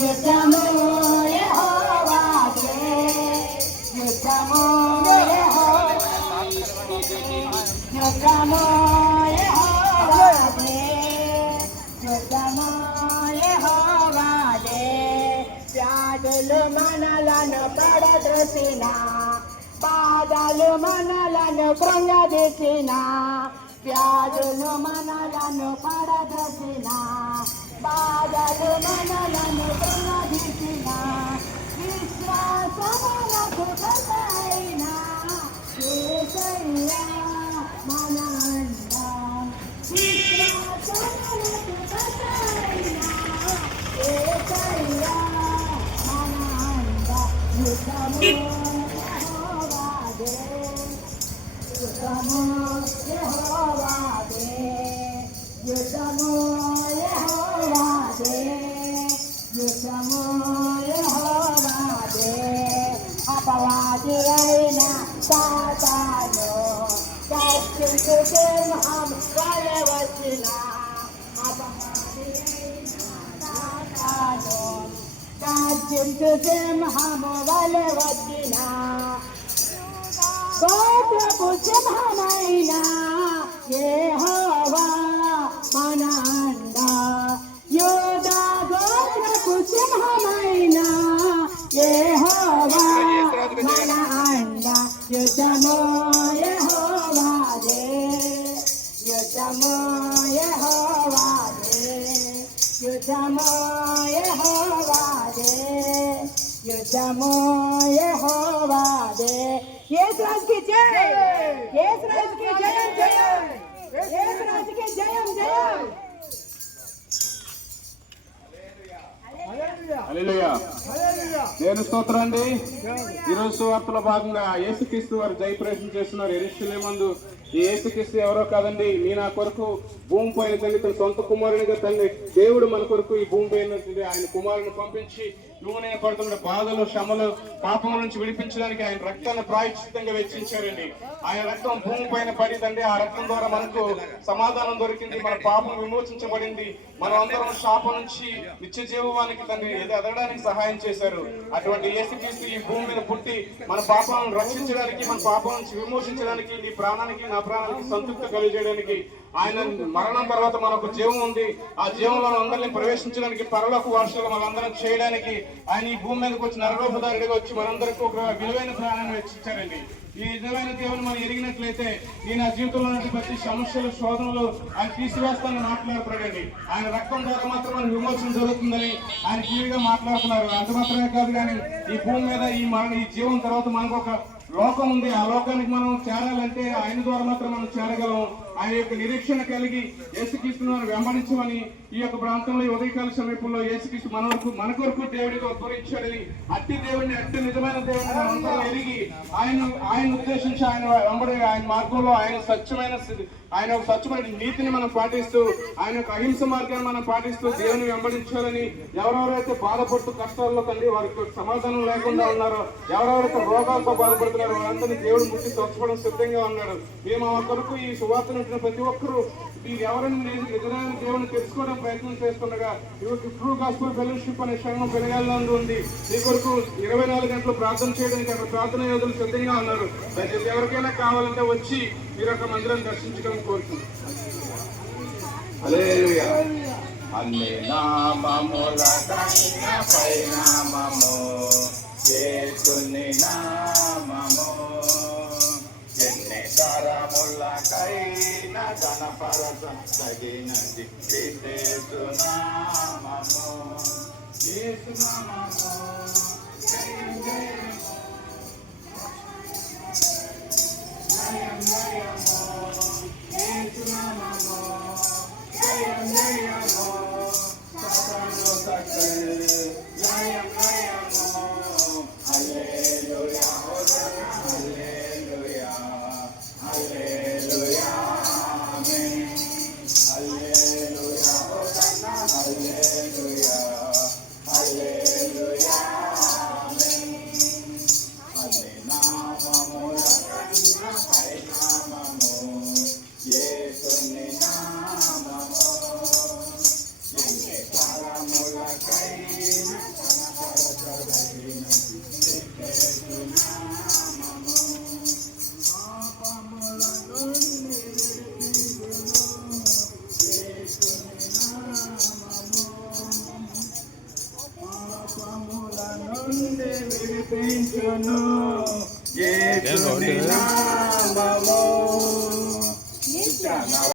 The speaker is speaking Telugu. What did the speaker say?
యుద్ధము యెహోవాదే, యుద్ధము యుద్ధము యెహోవాదే, యుద్ధము యెహోవాదే. వ్యాధులు మనలను పడద్రోసిన, బాధలు మనలను కృంగదీసిన, వ్యాధులు మనలను పడద్రోసిన, బాధలు మనలను కృంగదీసిన, విశ్వాసమునకు కర్తయైన యేసయ్యా మన అండ, విశ్వాసమునకు కర్తయైన యేసయ్యా మన అండ. యుద్ధము యెహోవాదే, యుద్ధము యెహోవాదే, యుద్ధము యెహోవాదే, యుద్ధము యెహోవాదే. అపవాది అయిన సాతాను దర్శించు సింహం వలె వచ్చిన, అపవాది అయిన సాతాను దర్శించు సింహము వలె వచ్చిన, గోత్రపు సింహమైన యెహోవా మన అండ, యూదా గోత్రపు సింహమైన యెహోవా మన అండ. యుద్ధము యెహోవాదే, యుద్ధము యెహోవాదే, యుద్ధము యెహోవాదే, యుద్ధము యెహోవాదే. యేసురాజుకి జై, యేసురాజుకి జయం జయం, యేసురాజుకి జయం జయం. హల్లెలూయా. దేవుని స్తోత్రం అండి. ఈరోజు సువార్తలో భాగంగా యేసుక్రీస్తు వారు జయప్రవేశం చేస్తున్నారు యెరూషలేమందు. ఈ యేసుక్రీస్తు ఎవరో కాదండి, మీ నా కొరకు భూమి పైన తండ్రి తన సొంత కుమారునిగా తండ్రి దేవుడు మన కొరకు ఈ భూమి పైన ఆయన కుమారుని పంపించి నూనె పడుతున్న బాధలు శ్రమలు పాపం నుంచి విడిపించడానికి ఆయన రక్తాన్ని ప్రాయశ్చిత్తంగా వెచ్చించారండి. ఆయన రక్తం భూమి పైన పడి తండ్రి ఆ రక్తం ద్వారా మనకు సమాధానం దొరికింది, మన పాపం విమోచించబడింది, మనం అందరం శాపం నుంచి నిత్య జీవానికి తండ్రి ఎదగడానికి సహాయం చేశారు. అటువంటి యేసుక్రీస్తు ఈ భూమి మీద పుట్టి మన పాపాలను రక్షించడానికి, మన పాపం నుంచి విమోచించడానికి, నీ ప్రాణానికి నా ప్రాణానికి సంతృప్తి కలిగజేయడానికి, ఆయన మరణం తర్వాత మనకు జీవం ఉంది, ఆ జీవంలో అందరినీ ప్రవేశించడానికి, పరలోక వారసులుగా మనందరం చేయడానికి ఆయన ఈ భూమి మీదకి వచ్చి నరరూపధారుడిగా వచ్చి మనందరికీ ఒక విలువైన ప్రాణాన్ని వెచ్చించారండి. ఈ నిజమైన దేవుని మనం ఎరిగినట్లయితే ఈ నా జీవితంలో ప్రతి సమస్యలు శోధనలు ఆయన తీసివేస్తానని మాట్లాడుతున్నాడండి. ఆయన రక్తం ద్వారా మాత్రం మన విమోచన జరుగుతుందని ఆయన క్లియర్గా మాట్లాడుతున్నారు. అంత మాత్రమే కాదు కానీ ఈ భూమి మీద ఈ జీవం తర్వాత మనకు ఒక లోకం ఉంది, ఆ లోకానికి మనం చేరాలంటే ఆయన ద్వారా మాత్రం మనం చేరగలం. ఆయన యొక్క నిరీక్షణ కలిగి యేసుక్రీస్తును వెంబడించమని ఈ యొక్క ప్రాంతంలో ఉదయకాల సమీపంలో యేసుక్రీస్తు మన కొరకు దేవుడిగా ఉద్భవించాడని, అట్టి దేవుడిని అట్టి నిజమైన దేవుడిని మనందరూ ఎరిగి ఆయన ఉద్దేశించి ఆయన వెంబడి ఆయన మార్గంలో ఆయన స్వచ్ఛమైన నీతిని మనం పాటిస్తూ ఆయన యొక్క అహింస మార్గాన్ని మనం పాటిస్తూ దేవుని వెంబడించాలని, ఎవరెవరైతే బాధపడుతూ కష్టాల్లో కండి వారికి సమాధానం లేకుండా ఉన్నారో, ఎవరెవరైతే రోగాలతో బాధపడుతున్నారో వారందరినీ దేవుడు ముట్టి స్వచ్ఛపడం సిద్ధంగా ఉన్నాడు. మేము ఆ కొరకు ఈ సువార్తను ప్రతి ఒక్కరూ మీరు ఎవరైనా నిజమైన దేవుని తెలుసుకోవడం ప్రయత్నం చేస్తుండగా ట్రూ గాస్పెల్ ఫెలోషిప్ అనే సంఘం పెరగాలని ఉంది. ఈ కొరకు 24 గంటలు ప్రార్థన చేయడానికి అక్కడ ప్రార్థన యోధులు సిద్ధంగా ఉన్నారు. దయచేసి ఎవరికైనా కావాలంటే వచ్చి మీరు ఒక మందిరాన్ని దర్శించడం కోరుతున్నాం. హల్లెలూయా. అన్ని నామములకైన పైనామము యేసుని నామము, ఎన్ని తరములకైన ఘనపరచం తగినది యేసు నామము, యేసు నామము జయం జయం జయం జయము, యేసు నామము జయం జయము, సకలు సకల్ జయం జయము, హల్లెలూయా హోసన్నా హల్లెలూయా హల్లెలూయా ఆమేన్, హల్లెలూయా హోసన్నా హల్లెలూయా హల్లెలూయా కీర్తించును యేసుని నామము